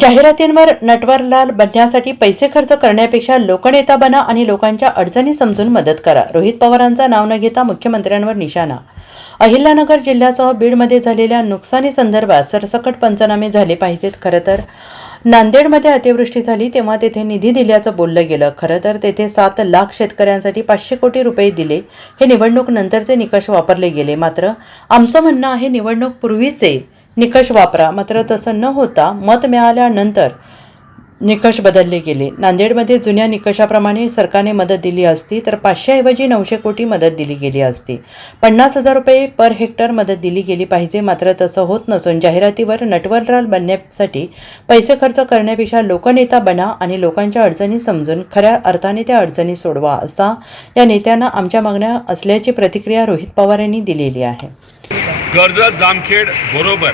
जाहिरातींवर नटवरलाल बनण्यासाठी पैसे खर्च करण्यापेक्षा लोकनेता बना आणि लोकांच्या अडचणी समजून मदत करा. रोहित पवारांचा नाव न घेता मुख्यमंत्र्यांवर निशाणा. अहिल्यानगर जिल्ह्यासह बीडमध्ये झालेल्या नुकसानी संदर्भात सरसकट पंचनामे झाले पाहिजेत. खरं तर नांदेडमध्ये अतिवृष्टी झाली तेव्हा तेथे निधी दिल्याचं बोललं गेलं. खरं तर तेथे सात लाख शेतकऱ्यांसाठी पाचशे कोटी रुपये दिले. हे निवडणूक नंतरचे निकष वापरले गेले. मात्र आमचं म्हणणं आहे निवडणूक पूर्वीचे निकष वापरा. मात्र तसं न होता मत मिळाल्यानंतर निकष बदलले गेले. नांदेडमध्ये जुन्या निकषाप्रमाणे सरकारने मदत दिली असती तर पाचशेऐवजी नऊशे कोटी मदत दिली गेली असती. पन्नास हजार रुपये पर हेक्टर मदत दिली गेली पाहिजे मात्र तसं होत नसून जाहिरातीवर नटवरलाल बनण्यासाठी पैसे खर्च करण्यापेक्षा लोकनेता बना आणि लोकांच्या अडचणी समजून खऱ्या अर्थाने त्या अडचणी सोडवा असा या नेत्यांना आमच्या मागण्या असल्याची प्रतिक्रिया रोहित पवार यांनी दिलेली आहे. कर्जत जामखेड बरोबर.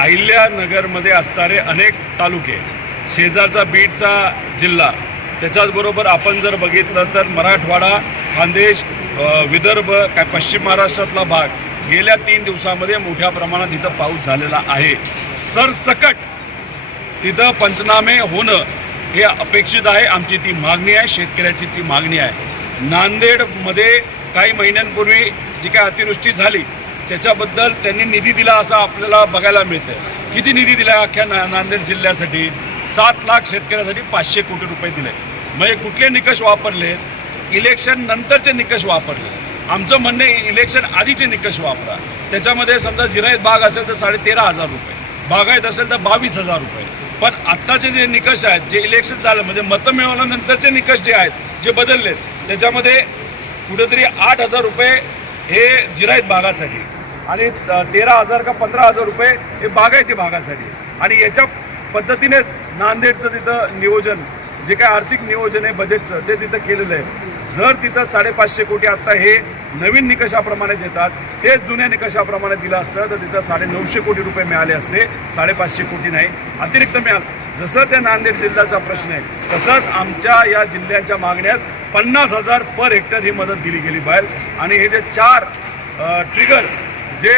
अहिल्यानगरमध्ये असणारे अनेक तालुके शेजारचा बीडचा जिल्हा त्याच्याचबरोबर आपण जर बघितलं तर मराठवाडा खानदेश विदर्भ काय पश्चिम महाराष्ट्रातला भाग गेल्या तीन दिवसामध्ये मोठ्या प्रमाणात इथं पाऊस झालेला आहे. सरसकट तिथं पंचनामे होणं हे अपेक्षित आहे आमची ती मागणी आहे शेतकऱ्याची ती मागणी आहे. नांदेडमध्ये काही महिन्यांपूर्वी जी काय अतिवृष्टी झाली त्याच्याबद्दल त्यांनी निधी दिला असं आपल्याला बघायला मिळतं किती निधी दिला अख्ख्या ना नांदेड जिल्ह्यासाठी? सात लाख शेतकऱ्यासाठी पाचशे कोटी रुपये दिले. म्हणजे कुठले निकष वापरले? इलेक्शन नंतरचे निकष वापरले. आमचं म्हणणं इलेक्शन आधीचे निकष वापरा. त्याच्यामध्ये समजा जिरायत बाग असेल तर साडे तेरा हजार रुपये. बागायत असेल तर बावीस हजार रुपये. पण आत्ताचे जे निकष आहेत जे इलेक्शन झालं म्हणजे मतं मिळवल्यानंतरचे निकष जे आहेत जे बदलले त्याच्यामध्ये कुठेतरी आठ हजार रुपये हे जिरायत भागासाठी आणि तेरा हजार का पंधरा हजार रुपये हे बागायती भागासाठी आणि याच्या पद्धतीनेच नांदेडचं तिथं नियोजन जे काय आर्थिक नियोजन आहे बजेटचं ते तिथं केलेलं आहे. जर तिथं साडेपाचशे कोटी आत्ता हे नवीन निकषाप्रमाणे देतात तेच जुन्या निकषाप्रमाणे दिलं असतं तर तिथं साडे नऊशे कोटी रुपये मिळाले असते साडेपाचशे कोटी नाही. अतिरिक्त मिळालं. जसं त्या नांदेड जिल्ह्याचा प्रश्न आहे तसंच आमच्या या जिल्ह्यांच्या मागण्यात पन्नास हजार पर हेक्टर ही मदत दिली गेली पाहिजे आणि हे जे चार ट्रिगर जे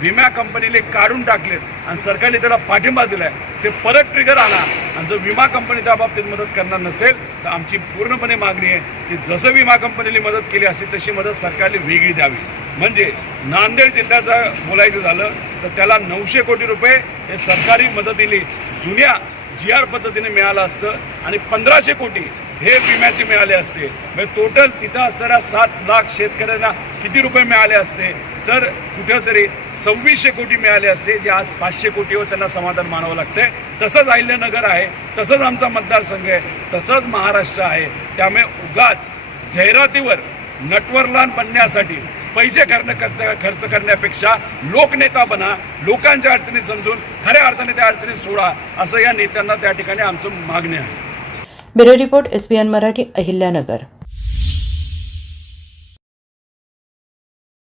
विमा कंपनीने काढून टाकलेत आणि सरकारने त्याला पाठिंबा दिलाय ते परत ट्रिगर आणा. आणि जर विमा कंपनी त्या बाबतीत मदत करणार नसेल तर आमची पूर्णपणे मागणी आहे की जसं विमा कंपनीने मदत केली असेल तशी मदत सरकारने वेगळी द्यावी. म्हणजे नांदेड जिल्ह्याचं बोलायचं झालं तर त्याला नऊशे कोटी रुपये हे सरकारी मदतीने जुन्या जी आर पद्धतीने मिळालं असतं आणि पंधराशे कोटी हे विम्याचे मिळाले असते. म्हणजे टोटल तिथं असणाऱ्या सात लाख शेतकऱ्यांना किती रुपये मिळाले असते? तर कुठेतरी सव्वीसशे कोटी मिळाले असते जे आज पाचशे कोटीवर त्यांना समाधान मानावं लागतंय. तसंच अहिल्यानगर आहे तसंच आमचा मतदारसंघ आहे तसंच महाराष्ट्र आहे. त्यामुळे उगाच जाहिरातीवर नटवरलान बनण्यासाठी पैसे करणं खर्च खर्च करण्यापेक्षा लोकनेता बना लोकांच्या अडचणी समजून खऱ्या अर्थाने त्या अडचणी सोडा असं या नेत्यांना त्या ठिकाणी आमचं मागणी आहे. Bureau report S Marathi Ahilyanagar.